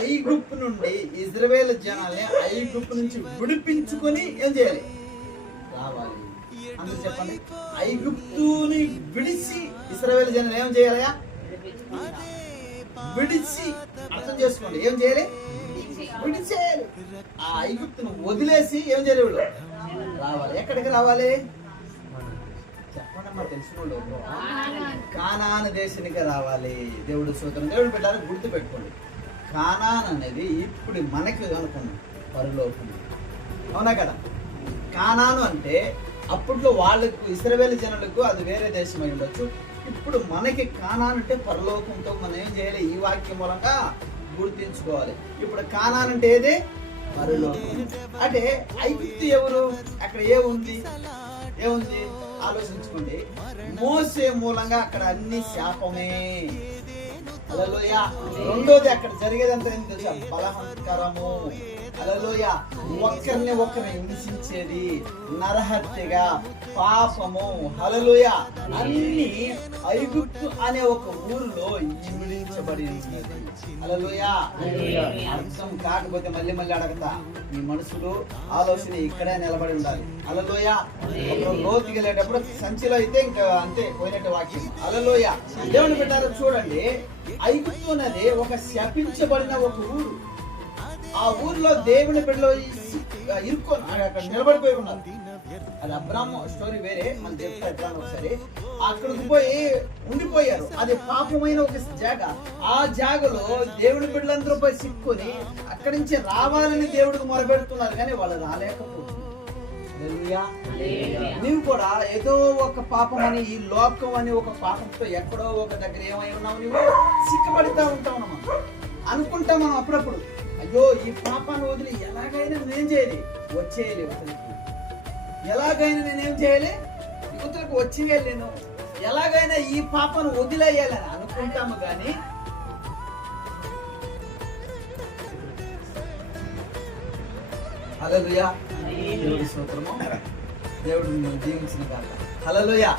ఐగుప్తు నుండి ఇజ్రాయేలు జనాల్ని ఐగుప్తు నుంచి విడిపించుకొని ఏం చేయాలి? రావాలి. అందరూ చెప్పండి. ఐగుప్తుని విడిచి ఇజ్రాయేలు జనాలు ఏం చేయాలయా? విడిచి. అర్థం చేసుకోండి, ఏం చేయాలి? విడిచేయాలి. ఆ ఐగుప్తును వదిలేసి ఏం చేయాలి? వీళ్ళు రావాలి. ఎక్కడికి రావాలి చెప్పండి అమ్మా, తెలిసిన వాళ్ళు. కానాను దేశానికి రావాలి. దేవుడు స్తోత్రం. దేవుడు పెట్టాలి. గుర్తు పెట్టుకోండి, కానాన్ అనేది ఇప్పుడు మనకి అనుకున్నాం పరలోకం, అవునా కదా? కానాను అంటే అప్పట్లో వాళ్ళకు ఇశ్రాయేలు జనులకు అది వేరే దేశం అయి ఉండొచ్చు. ఇప్పుడు మనకి కానాన్ అంటే పరలోకంతో మనం ఏం చేయాలి? ఈ వాక్యం మూలంగా గుర్తించుకోవాలి. ఇప్పుడు కానాన్ అంటే ఏది? పరలోకం. అంటే ఐగుప్తు ఎవరు? అక్కడ ఏముంది? ఆలోచించుకోండి. మోసే మూలంగా అక్కడ అన్ని శాపమే. హల్లెలూయా. రెండోది అక్కడ జరిగేదంతా ఏం తెలుసా? బలహత్కరము. హల్లెలూయా. ఒకరిని హింసించేది, నరహత్యగా, పాపము. హల్లెలూయా. అన్ని ఐగుప్తు అనే ఒక ఊరిలో ఇమిడించబడి ఉన్నది. హల్లెలూయా. అర్థం కాకపోతే మళ్ళీ అడగతా. మీ మనసులో ఆలోచన ఇక్కడే నిలబడి ఉండాలి. హల్లెలూయా. ఒక లోతుకి వెళ్ళేటప్పుడు సంచిలో అయితే ఇంకా అంతే పోయినట్టు వాక్యం. హల్లెలూయా. దేవుని పెట్టారో చూడండి. ఐగుప్తు అనేది ఒక శపించబడిన ఒక ఊరు. ఆ ఊర్లో దేవుని బిడ్డలు ఇరుక్కొని అక్కడ నిలబడిపోయి ఉన్నారు. అది అబ్రాము స్టోరీ వేరే, మనం చెప్తాను ఒకసారి. అక్కడికి పోయి ఉండిపోయారు. అది పాపమైన ఒక జాగ. ఆ జాగలో దేవుని బిడ్డలందరూ పోయి సిక్కుని అక్కడి నుంచి రావాలని దేవుడికి మొరపెడుతున్నారు, కానీ వాళ్ళు రాలేకపోతున్నారు. నువ్వు కూడా ఏదో ఒక పాపం అని, ఈ లోకం అని ఒక పాపంతో ఎక్కడో ఒక దగ్గర ఏమై ఉన్నావు, నువ్వు సిక్కుపడుతూ ఉంటావు అన్నమాట. అనుకుంటాం మనం అప్పుడప్పుడు, అయ్యో ఈ పాపాన్ని వదిలి ఎలాగైనా నేనేం చేయాలి? వచ్చేయాలి యువతలకి. ఎలాగైనా నేనేం చేయాలి? యువతలకు వచ్చేయాలి. నేను ఎలాగైనా ఈ పాపాన్ని వదిలేయాలని అనుకుంటాము, కానీ హల్లెలూయా. దేవుడి స్తోత్రము. దేవుడు మిమ్మల్ని దీవించిన కాక. హల్లెలూయా.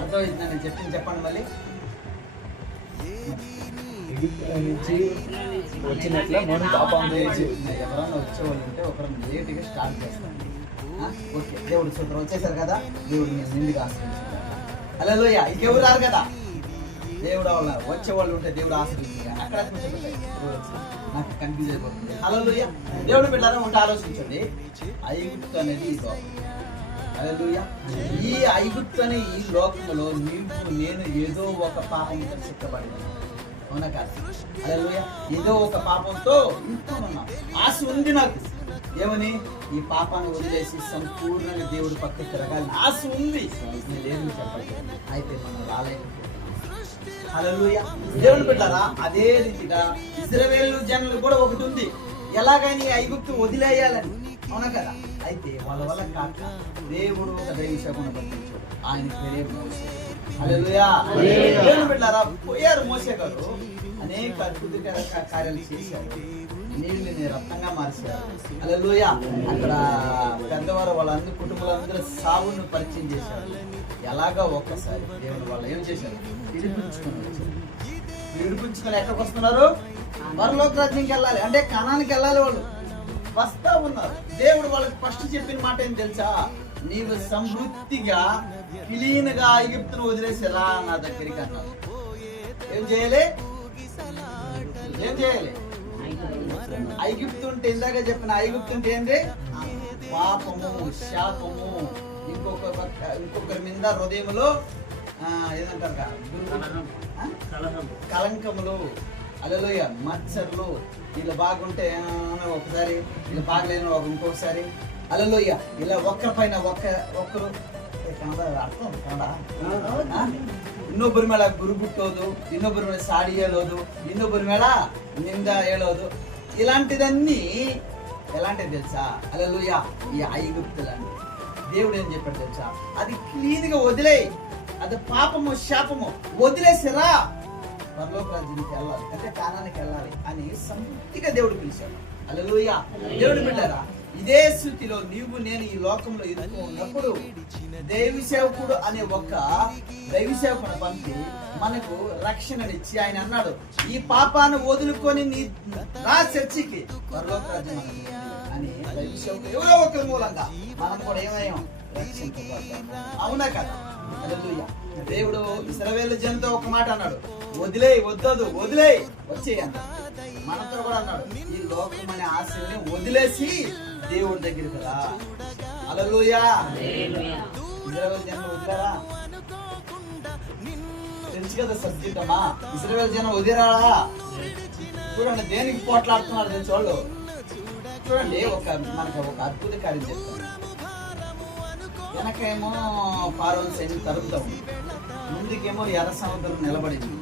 అర్థమైందని చెప్పండి మళ్ళీ. వచ్చినట్లే మనం పాపం చేయొచ్చు. ఎవరన్నా వచ్చేవాళ్ళు ఉంటే ఒకరు లేట్గా స్టార్ట్ చేస్తాం. ఓకే, దేవుడి స్తోత్రం. వచ్చేసారు కదా, దేవుడు నేను నిండుగా ఆశ్రయించారు. హల్లెలూయా. ఇంకెవరు రారు కదా, దేవుడు వాళ్ళు వచ్చేవాళ్ళు ఉంటే దేవుడు ఆశ్రయించారు. అక్కడ నాకు కన్ఫ్యూజ్ అయిపోతుంది. హల్లెలూయా. దేవుడు బిడ్డలారా ఉంటే ఆలోచించండి. ఐగుప్తు అనేది ఈ లోకం. హల్లెలూయా. ఈ ఐగుప్తు అనే ఈ లోకంలో నేను ఏదో ఒక పాపంతో సిక్కబడినాను, అవునా కాదు? హల్లెలూయా. ఏదో ఒక పాపంతో ఇంటున్నా. ఆశ ఉంది నాకు. ఏమని? ఈ పాపాన్ని వదిలేసి సంపూర్ణంగా దేవుడి పక్క తిరగాలని ఆశ ఉంది. నేను చెప్పండి, అయితే మనం రాలేకపోతున్నాం. హల్లెలూయా. దేవుని బిడ్డలారా, అదే రీతిగా ఇశ్రాయేలు జనులు కూడా ఒకటి ఉంది, ఎలాగైనా ఐగుప్తు వదిలేయాలని, అవునా కదా? అయితే వాళ్ళ వల్ల కాక దేవుడు ఒక దైవశాఖను పంపించాడు. ఆయన పేరే మోసే. హల్లెలూయా. దేవుని బిడ్డలారా, పోయారు మోసే గారు, అనేక అద్భుతకర కార్యాలు చేశారు. నీళ్ళని రక్తంగా మార్చారు. హల్లెలూయా. అక్కడ పెద్దవారు వాళ్ళందరూ కుటుంబాలందరూ సావును పరిచయం చేశారు. ఎలాగా ఒక్కసారి దేవుని వాళ్ళు ఏం చేశారు? విడిపించుకొని ఎక్కడికి వస్తున్నారు? పరలోక రాజ్యానికి వెళ్ళాలి, అంటే కనానికి వెళ్ళాలి. వాళ్ళు వస్తా ఉన్నారు. దేవుడు వాళ్ళకి ఫస్ట్ చెప్పిన మాట ఏం తెలుసా? నీవు సమృద్ధిగా క్లీన్గా ఐగుప్తును వదిలేసేలా నా దగ్గరికి అన్నారు. ఏం చేయాలి? ఐగుప్తు ఉంటే, ఇందాక చెప్పిన ఐగుప్తు ఉంటే ఏంటి? పాపము, శాపము, ఇంకొకరి మీద హృదయములో ఏదంటారు కలంకములు, హల్లెలూయా, మచ్చర్లు. వీళ్ళు బాగుంటే ఒకసారి, వీళ్ళు బాగలేని ఇంకొకసారి. హల్లెలూయా. ఇలా ఒక్కరి పైన ఒక్కరు అర్థం కన్నಡ. ಇನ್ನೊಬ್ಬರ ಮೇಲೆ ಗುರು ಬಿಟ್ಟೋದು, ಇನ್ನೊಬ್ಬರ ಮೇಲೆ సాడి ಹೇಳೋದು, ಇನ್ನೊಬ್ಬರ ಮೇಲೆ నింద ಹೇಳೋದು, ఇలాంటిదన్నీ ఎలాంటిది తెలుసా? హల్లెలూయా. ఈ ఐగుప్తులని దేవుడు ఏం చెప్పాడు తెలుసా? అది క్లీన్ గా వదిలేయి. అది పాపము, శాపము వదిలేసిరా, పరలోక రాజ్యానికి వెళ్ళాలి, అంటే కానానికి వెళ్ళాలి అని సంపూర్తిగా దేవుడు పిలిచాడు. హల్లెలూయా. దేవుడు బిడ్డలారా, ఇదే స్థితిలో నీవు నేను ఈ లోకంలో ఎదుర్కొ ఉన్నప్పుడు దైవ సేవకుడు అనే ఒక దైవ సేవకుని పంపి మనకు రక్షణనిచ్చి ఆయన అన్నాడు, ఈ పాపాన్ని వదులుకొని నీ రా చర్చికి పరలోక రాజ్యం మనకు ఉంది అని దైవ సేవకుడు ఎవరో ఒకరి మూలంగా మనం కూడా ఏమయ్యాం, రక్షించబడ్డాం. అవునా కదా? హల్లెలూయా. దేవుడు ఇశ్రాయేలు జనంతో ఒక మాట అన్నాడు, వద్దు వదిలేయ్ వచ్చేయి అన్నాడు. మనతో కూడా అన్నాడు, ఈ లోకం అనే ఆశల్ని వదిలేసి దేవుడి దగ్గరికి రా. హల్లెలూయా. ఇశ్రాయేలు జనం వదిలేరా? తెలుసు కదా సబ్జెక్ట్ అమ్మా. ఇశ్రాయేలు జనం వదిలేరా? చూడండి దేనికి పోట్లాడుతున్నారు తెలుసు వాళ్ళు. చూడండి మనకు ఒక అద్భుత కార్యం చెప్తాను. వెనకేమో ఫారోన్ సైన్యం తరుపుతాం, ముందుకేమో ఎర్ర సముద్రం నిలబడింది.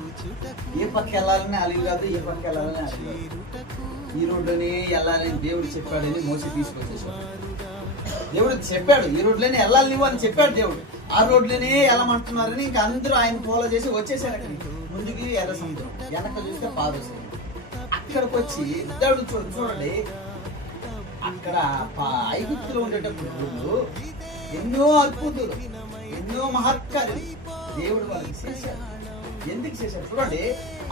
ఏ పక్క వెళ్ళాలని అలివి కాదు, ఏ పక్క వెళ్ళాలని అలివి కాదు. ఈ రోడ్డుని వెళ్ళాలని దేవుడు చెప్పాడని మోసి తీసుకొచ్చేసాడు. దేవుడు చెప్పాడు ఈ రోడ్లోనే వెళ్ళాలి నువ్వు అని చెప్పాడు దేవుడు. ఆ రోడ్లోనే వెళ్ళమంటున్నారని ఇంకా అందరూ ఆయన ఫాలో చేసి వచ్చేసారు. అక్కడికి ముందుకి ఎర్ర సముద్రం, వెనక చూస్తే ఫారో సైన్యం. అక్కడికి వచ్చి దేవుడు చూడండి, అక్కడ ఐగుప్తులో ఉండేటప్పుడు ఎన్నో అద్భుతాలు, ఎన్నో మహత్కార్యాలు దేవుడు వాళ్ళకి చేశాడు. ఎందుకు చేశాడు చూడండి.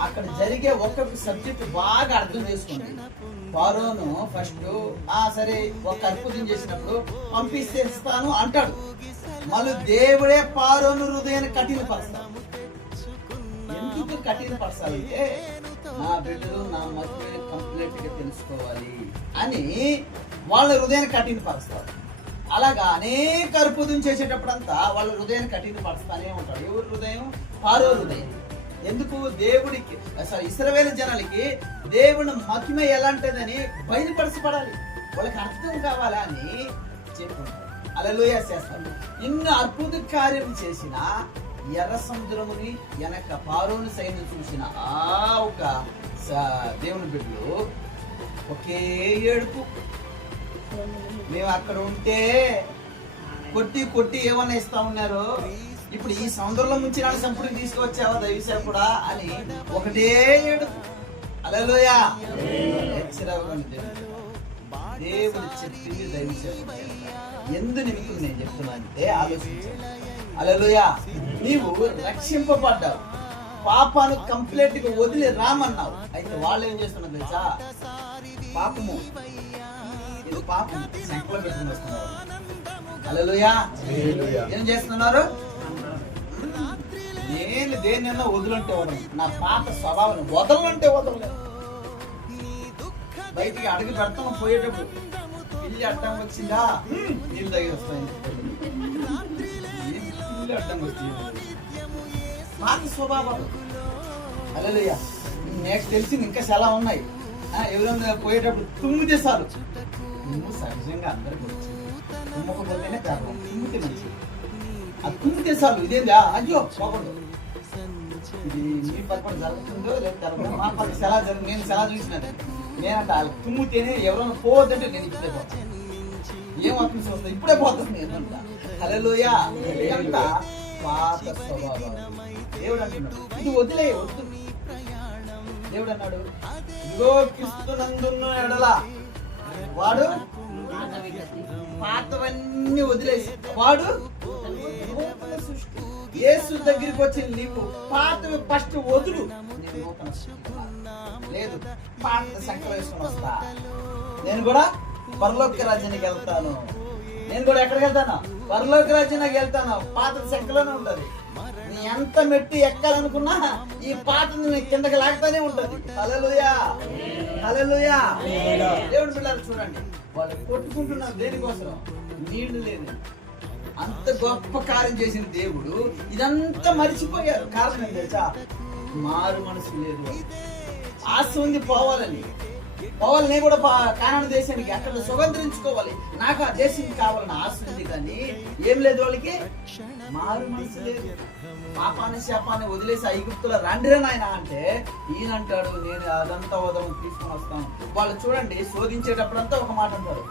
అక్కడ జరిగే ఒక్కొక్క సబ్జెక్ట్ బాగా అర్థం చేసుకోండి. ఫారోను ఫస్ట్ సరే ఒక అద్భుతం చేసినప్పుడు పంపిస్తేస్తాను అంటాడు. మళ్ళీ దేవుడే ఫారోను హృదయాన్ని కఠినపరుస్తాడు. ఎందుకు కఠినపరచాలంటే నా బిడ్డలు నా మధ్య కంప్లీట్ గా తెలుసుకోవాలి అని వాళ్ళ హృదయాన్ని కఠినపరుస్తారు. అలాగా అనేక అద్భుతం చేసేటప్పుడంతా వాళ్ళ హృదయాన్ని కఠినపరుస్తానే ఉంటాడు. ఎవరి హృదయం? ఫారో హృదయం. ఎందుకు? దేవుడికి ఇశ్రాయేలు జనాలకి దేవుని మహిమ ఎలాంటిదని బయలుపరచబడాలి, వాళ్ళకి అర్థం కావాలా అని చెప్పుకుంటారు. హల్లెలూయా చేస్తారు. ఇన్ని అద్భుత కార్యం చేసిన ఎర్ర సముద్రముని వెనక ఫారోను సైన్యం చూసిన ఒక దేవుని బిడ్డలు ఒకే ఏడుపు. మేము అక్కడ ఉంటే కొట్టి ఏమన్నా ఇస్తా ఉన్నారు, ఇప్పుడు ఈ సముద్రంలో ముంచి నాడు సంపుడికి తీసుకువచ్చావా దైవసేవకుడా అని ఒకటే ఏడుపు. హల్లెలూయా. దేవుడు చెప్పింది దైవసేవకుడు ఎందు నిమిత్తం నేను చెప్తున్నా అంటే ఆలోచించాను. హల్లెలూయా. నీవు రక్షింపబడ్డావు, పాపాను కంప్లీట్ గా వదిలి రామన్నావు. అయితే వాళ్ళు ఏం చేస్తున్నారు తెలుసా? పాపము ఇది పాపం సంకలో పెట్టుకుని వస్తున్నారు. హల్లెలూయా. ఏం చేస్తున్నారు? నేను దేన్నైనా వదులంటే వదలను, నా పాత స్వభావం వదలంటే వదలలేదు. బయటికి అడుగు పెడతాం, పోయేటప్పుడు పిల్లి అడ్డం వచ్చిందా నీళ్ళు దగ్గర వస్తాయి, పిల్లి అడ్డం వచ్చింది పాత స్వభావం. హల్లెలూయా. నెక్స్ట్ తెలిసింది ఇంకా చాలా ఉన్నాయి. ఎవరైనా పోయేటప్పుడు తుమ్మితే చాలు, నువ్వు సహజంగా అందరికి వచ్చింది, తుమ్మకపోతేనే కారణం, తుమ్మితే మంచిది. ఆ తుమ్మితే చాలు, ఇదేందా అయ్యో పోకూడదు, ఇది మీ పక్కన జరుగుతుందో లేదా మా పక్క సెలా జరుగు, నేను సెలా చూసినది నేనంట తుమ్మితేనే ఎవరైనా పోవద్దంటే నేను ఇప్పుడే పోతాను, ఏమవుతుంది చూస్తా ఇప్పుడే పోతుంది నేనంట. హల్లెలూయా. ఇదంతా పాత స్వభావం. దేవుడు అంటున్నాడు ఇది వద్దు. దేవుడు అన్నాడు, ఇదిగో క్రీస్తునందున్న ఎడల వాడు పాతవన్నీ వదిలేసి వాడు యేసు దగ్గరికి వచ్చి నీవు పాతవి ఫస్ట్ వదులు, లేదు పాత సంకలం వేసుకొని వస్తా, నేను కూడా పరలోక రాజ్యానికి వెళ్తాను. నేను కూడా ఎక్కడికి వెళ్తాను? పరలోక రాజ్యానికి వెళ్తాను. పాత సంకలోనే ఉంటది. నీ ఎంత మెట్టు ఎక్కాలనుకున్నా ఈ పాతని కిందకి లాగుతానే ఉంటది. హల్లెలూయా. హల్లెలూయా. దేవుడు పిల్లలు చూడండి, వాళ్ళు కొట్టుకుంటున్నారు దేనికోసం? నీళ్లు లేదు. అంత గొప్ప కార్యం చేసిన దేవుడు ఇదంతా మర్చిపోయారు. కారణం ఏం తెలుసా? మారు మనసు లేదు. ఆశ ఉంది పోవాలని, నేను కూడా కానాను దేశానికి అక్కడ సుగంధరించుకోవాలి, నాకు ఆ దేశం కావాలని ఆశ ఉంది. కానీ ఏం లేదు, వాళ్ళకి మారు మనసు లేదు. పాపాన్ని శాపాన్ని వదిలేసి ఐగుప్తులో రండిరా నాయన అంటే ఈయన అంటాడు నేను అదంతా వదలను, తీసుకొని వస్తాను. వాళ్ళు చూడండి శోధించేటప్పుడంతా ఒక మాట అంటారు,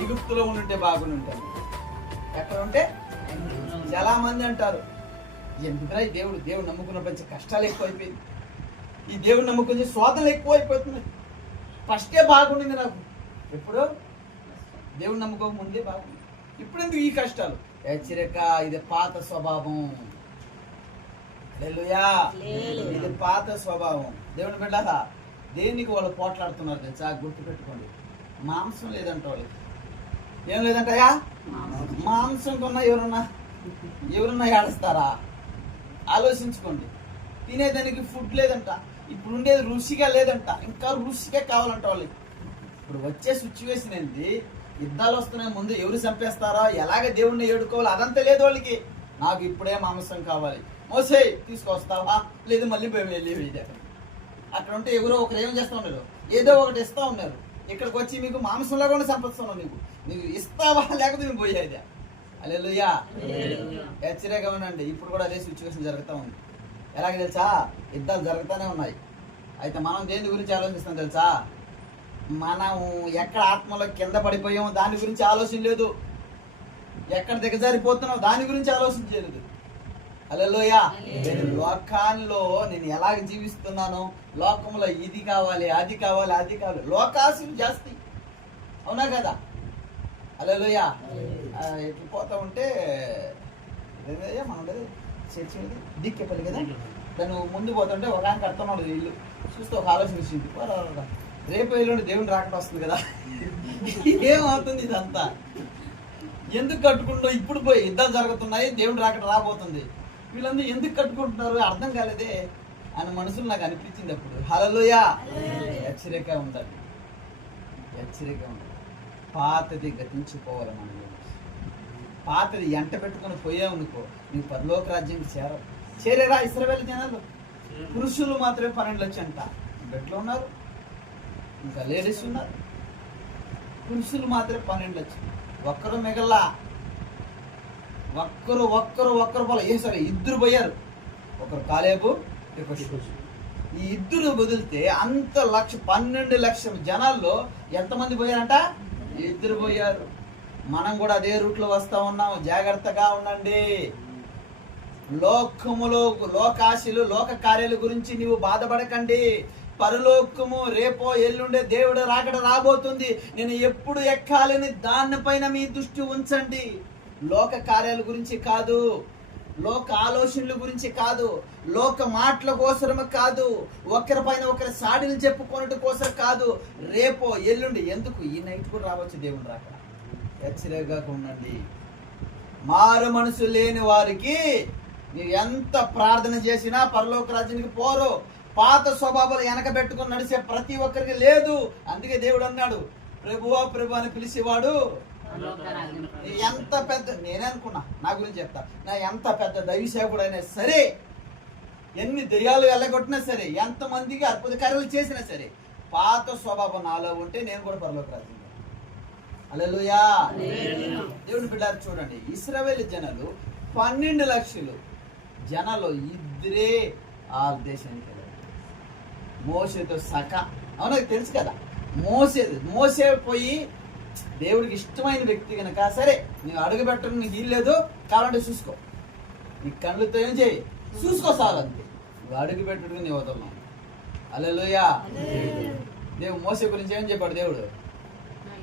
ఐగుప్తులో ఉంటే బాగుంటారు. ఎక్కడ ఉంటే చాలా మంది అంటారు ఎందుకురా ఈ దేవుడు నమ్ముకున్న పంచి కష్టాలు ఎక్కువైపోయింది, ఈ దేవుడు నమ్ముకుని శోధనలు ఎక్కువైపోతున్నాయి. ఫస్టే బాగుండింది నాకు, ఎప్పుడు దేవుడు నమ్ముకోక ముందే బాగుంది. ఇప్పుడు ఎందుకు ఈ కష్టాలు? హెచ్చరిక, ఇది పాత స్వభావం. హల్లెలూయా. ఇది పాత స్వభావం. దేవుని బిడ్డలారా, దేనికి వాళ్ళు పోట్లాడుతున్నారు తెలుసా? గుర్తుపెట్టుకోండి. మాంసం లేదంట వాళ్ళకి. ఏం లేదంటయా? మాంసం కొన్నా ఎవరున్నా ఏడుస్తారా? ఆలోచించుకోండి. తినేదానికి ఫుడ్ లేదంట. ఇప్పుడు ఉండేది రుచిగా లేదంట, ఇంకా రుచిగా కావాలంట వాళ్ళకి. ఇప్పుడు వచ్చే సిచ్యువేషన్ ఏంటి? యుద్ధాలు వస్తున్నాయి, ముందు ఎవరు చంపేస్తారా, ఎలాగ దేవుణ్ణి ఏడుకోవాలి అదంతా లేదు వాళ్ళకి. నాకు ఇప్పుడే మాంసం కావాలి, మోసే తీసుకొస్తావా, లేదు మళ్ళీ వెళ్ళి అక్కడ ఉంటే ఎవరో ఒకరు ఏం చేస్తూ ఉన్నారు, ఏదో ఒకటి ఇస్తా ఉన్నారు. ఇక్కడికి వచ్చి మీకు మాంసంలో కూడా చంపిస్తున్నావు, నీకు ఇస్తావా లేకపోతే మేము పోయేది. హల్లెలూయా. హెచ్చరికగా ఉండండి. ఇప్పుడు కూడా అదే సిచ్యువేషన్ జరుగుతూ ఉంది. ఎలాగ తెలుసా? యుద్ధాలు జరుగుతూనే ఉన్నాయి. అయితే మనం దేని గురించి ఆలోచిస్తాం తెలుసా? మనం ఎక్కడ ఆత్మలో కింద పడిపోయామో దాని గురించి ఆలోచన లేదు, ఎక్కడ దిగజారిపోతున్నావు దాని గురించి ఆలోచించలేదు. హల్లెలూయా. లోకాల్లో నేను ఎలాగ జీవిస్తున్నానో, లోకంలో ఇది కావాలి అది కావాలి అది కావాలి, లోకాశలు జాస్తి. అవునా కదా? హల్లెలూయా. ఎట్లా పోతా ఉంటే మనం చర్చి దిక్కేపల్లి కదా, దాన్ని ముందు పోతుంటే ఒక ఆయన కడుతున్నాడు ఇల్లు చూస్తే ఒక ఆలోచన వచ్చింది, రేపు ఎల్లుండి దేవుని రాకట వస్తుంది కదా, ఏమవుతుంది ఇదంతా? ఎందుకు కట్టుకుంటూ ఇప్పుడు పోయి యుద్ధాలు జరుగుతున్నాయి, దేవుని రాకట రాబోతుంది, వీళ్ళందరూ ఎందుకు కట్టుకుంటున్నారు అర్థం కాలేదే అని మనసులో నాకు అనిపించింది అప్పుడు. హల్లెలూయా. హెచ్చరిక ఉండాలి, హెచ్చరిక ఉండాలి. పాతది గతించిపోవాలి. మనం పాతది ఎంట పెట్టుకుని పోయామనుకో, నీకు పరలోక రాజ్యం చేరేరా. ఇశ్రాయేలు జనాలు పురుషులు మాత్రమే 12 లక్షలు అంట, బెడ్లో ఉన్నారు, ఇంకా లేడీస్ ఉన్నారు. పురుషులు మాత్రమే 12 లక్షలు, ఒక్కరు మిగల్లా. ఒక్కరు పోలే. సరే, ఇద్దరు పోయారు, ఒకరు కాలేబు, ఈ ఇద్దరు వదిలితే అంత 12 లక్షల జనాల్లో ఎంతమంది పోయారంట? ఇద్దరు పోయారు. మనం కూడా అదే రూట్లో వస్తా ఉన్నాం, జాగ్రత్తగా ఉండండి. లోకములో లోకాశలు లోక కార్యాల గురించి నీవు బాధపడకండి. పరలోకము రేపో ఎల్లుండే దేవుడు రాకడ రాబోతుంది, నేను ఎప్పుడు ఎక్కాలని దానిపైన మీ దృష్టి ఉంచండి. లోక కార్యాల గురించి కాదు, లోక ఆలోచనల గురించి కాదు, లోక మాటల కోసరం కాదు, ఒకరిపైన ఒకరి సాడిని చెప్పుకోవడం కోసం కాదు. రేపో ఎల్లుండి ఎందుకు, ఈ నైట్ కూడా రావచ్చు దేవుడు రాకడ. హెచ్చరికగా ఉండండి. మారు మనసు లేని వారికి మీరు ఎంత ప్రార్థన చేసినా పరలోక రాజ్యానికి పోరు. పాత స్వభావాలు వెనక పెట్టుకుని నడిచే ప్రతి ఒక్కరికి లేదు. అందుకే దేవుడు అన్నాడు, ప్రభువా ప్రభు అని పిలిచేవాడు ఎంత పెద్ద, నేనే అనుకున్నా నా గురించి చెప్తా, నా ఎంత పెద్ద దైవ సేవకుడు అయినా సరే, ఎన్ని దెయ్యాలు వెళ్ళగొట్టినా సరే, ఎంతమందికి అద్భుత కార్యాలు చేసినా సరే, పాత స్వభావం నాలో ఉంటే నేను కూడా పరలోక రాజ్యం. హల్లెలూయా. దేవుని బిడ్డలారా చూడండి, ఇశ్రాయేలు జనాలు 12 లక్షలు జనాలు ఇద్దరే ఆ దేశానికి వెళ్ళారు. మోసేతో సఖా. అవునా, తెలుసు కదా, మోసే పోయి దేవుడికి ఇష్టమైన వ్యక్తి కనుక, సరే నీవు అడుగు పెట్టడం నీకు ఇల్లేదు కావాలంటే చూసుకో, నీ కళ్ళుతో ఏం చేయి చూసుకో చాలంతే, నువ్వు అడుగు పెట్టడం నీ వదలను. హల్లెలూయా. దేవుడు మోసే గురించి ఏం చెప్పాడు? దేవుడు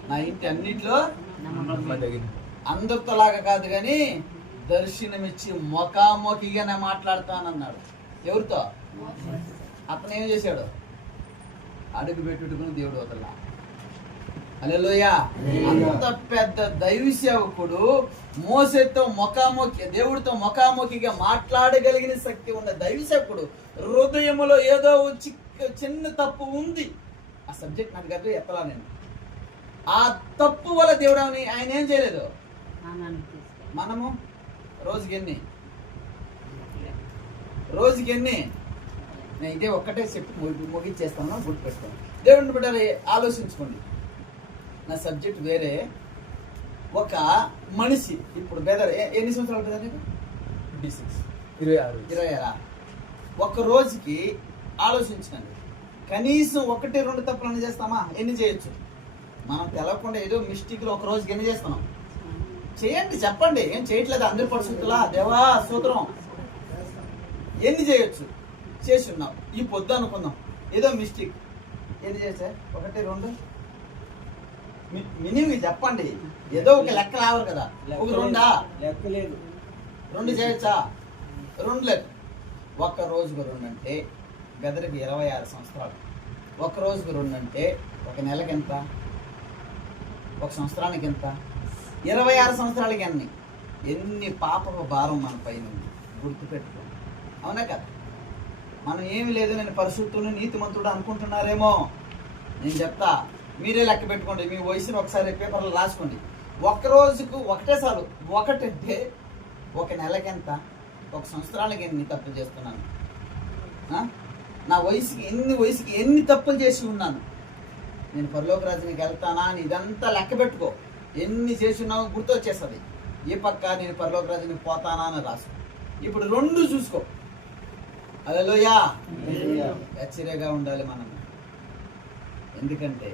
నా ఇంటి అన్నిట్లో అందరితో లాగా కాదు కానీ దర్శనమిచ్చి ముఖాముఖిగానే మాట్లాడతానన్నాడు. ఎవరితో? అతను ఏం చేశాడు? అడుగు పెట్టుకుని దేవుడు వదల. హల్లెలూయా. అంత పెద్ద దైవ సేవకుడు మోసేతో ముఖాముఖి, దేవుడితో ముఖాముఖిగా మాట్లాడగలిగిన శక్తి ఉన్న దైవ సేవకుడు హృదయంలో ఏదో చిన్న తప్పు ఉంది. ఆ సబ్జెక్ట్ నాకు కదా ఎత్తలా నేను. ఆ తప్పు వల్ల దేవుడు ఆయన ఏం చేయలేదు. మనము రోజుకి ఎన్ని నేను ఇదే ఒక్కటే చెప్పి ముగించేస్తాను, గుర్తుపెట్టుకోండి. దేవుడిని బిడ్డ ఆలోచించుకోండి. నా సబ్జెక్ట్ వేరే. ఒక మనిషి ఇప్పుడు బెదర్ ఎన్ని సంవత్సరాలు బెదర్? 26. ఒక రోజుకి ఆలోచించండి, కనీసం 1-2 తప్పులు చేస్తామా? ఎన్ని చేయొచ్చు? మనం తెలవకుండా ఏదో మిస్టేక్లో ఒక రోజుకి ఎన్ని చేస్తున్నాం? చేయండి, చెప్పండి. ఏం చేయట్లేదు అందరి పరిస్థితులా? దేవా సూత్రం. ఎన్ని చేయొచ్చు? చేసి ఉన్నాం. ఈ పొద్దు అనుకుందాం ఏదో మిస్టేక్, ఎన్ని చేసా? 1, 2, మినిమం చెప్పండి, ఏదో ఒక లెక్క రావాలి కదా. ఒక రెండా, లెక్కలేదు. 2 చేయొచ్చా? 2 లెక్క. ఒక్క రోజుకు 2 అంటే బెదరికి 26 సంవత్సరాలు. ఒక్క రోజుకు 2 అంటే ఒక నెలకి ఎంత? ఒక సంవత్సరానికి ఎంత? 26 సంవత్సరాలకి ఎన్ని పాపపు భారం మన పైన ఉంది గుర్తుపెట్టుకో. అవునా కదా? మనం ఏమి లేదు, నేను పరిశుద్ధుడు నీతిమంతుడు అనుకుంటున్నారేమో. నేను చెప్తా, మీరే లెక్క పెట్టుకోండి. మీ వయసుని ఒకసారి పేపర్లో రాసుకోండి. ఒక్క రోజుకు ఒకటే చాలు. ఒకటంటే ఒక నెలకి ఎంత? ఒక సంవత్సరానికి ఎన్ని తప్పులు చేస్తున్నాను? నా వయసుకి ఎన్ని తప్పులు చేసి ఉన్నాను? నేను పరలోక రాజ్యానికి వెళ్తానా అని ఇదంతా లెక్క పెట్టుకో. ఎన్ని చేసి ఉన్నావో గుర్తొచ్చేస్తుంది. ఈ పక్క నేను పరలోక రాజ్యానికి పోతానా అని రాసుకో. ఇప్పుడు 2 చూసుకో. హల్లెలూయా. హెచ్చరికగా ఉండాలి మనం. ఎందుకంటే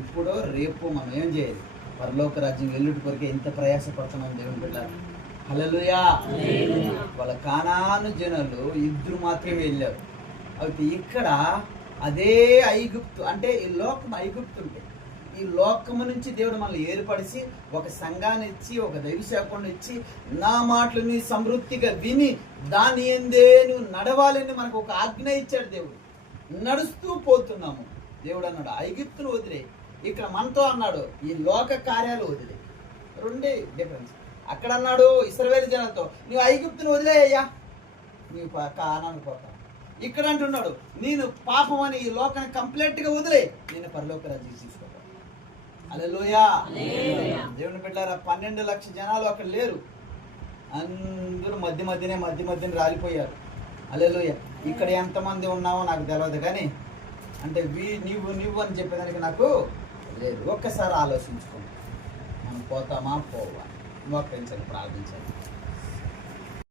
ఇప్పుడు రేపు మనం ఏం చేయాలి? పరలోక రాజ్యం వెళ్ళుటి కొరకే ఎంత ప్రయాసపడుతున్నాం దేవుని బిడ్డలారా. హల్లెలూయా. వాళ్ళ కానాను జనులు 2 మాత్రమే వెళ్ళారు. అయితే ఇక్కడ అదే ఐగుప్తు అంటే ఈ లోకం ఐగుప్తు ఉంటే, ఈ లోకము నుంచి దేవుడు మనల్ని ఏర్పరిచి ఒక సంఘాన్ని ఇచ్చి, ఒక దైవసేవకుడిని ఇచ్చి, నా మాటలు నీ సమృద్ధిగా విని దాని ఎందే నువ్వు నడవాలని మనకు ఒక ఆజ్ఞ ఇచ్చాడు దేవుడు. నడుస్తూ పోతున్నాము. దేవుడు అన్నాడు ఐగుప్తును వదిలే, ఇక్కడ మనతో అన్నాడు ఈ లోక కార్యాలు వదిలే. 2 డిఫరెన్స్. అక్కడ అన్నాడు ఇశ్రాయేలు జనాలతో, నీవు ఐగుప్తును వదిలేయ్యా, నీవు కానానికి పోతావు. ఇక్కడ అంటున్నాడు నేను పాపం అని ఈ లోకాన్ని కంప్లీట్గా వదిలే, నేను పరలోక రాజ్యం తీసుకుంటాను. హల్లెలూయా. దేవుని బిడ్డలారా, 12 లక్షల జనాలు అక్కడ లేరు. అందరూ మధ్య మధ్యనే రాలిపోయారు. హల్లెలూయా. ఇక్కడ ఎంతమంది ఉన్నావో నాకు తెలియదు, కానీ అంటే నువ్వు అని చెప్పేదానికి నాకు లేదు. ఒక్కసారి ఆలోచించుకోండి, మనం పోతామా పోవా? ఒక్కసారి ప్రార్థించాలి.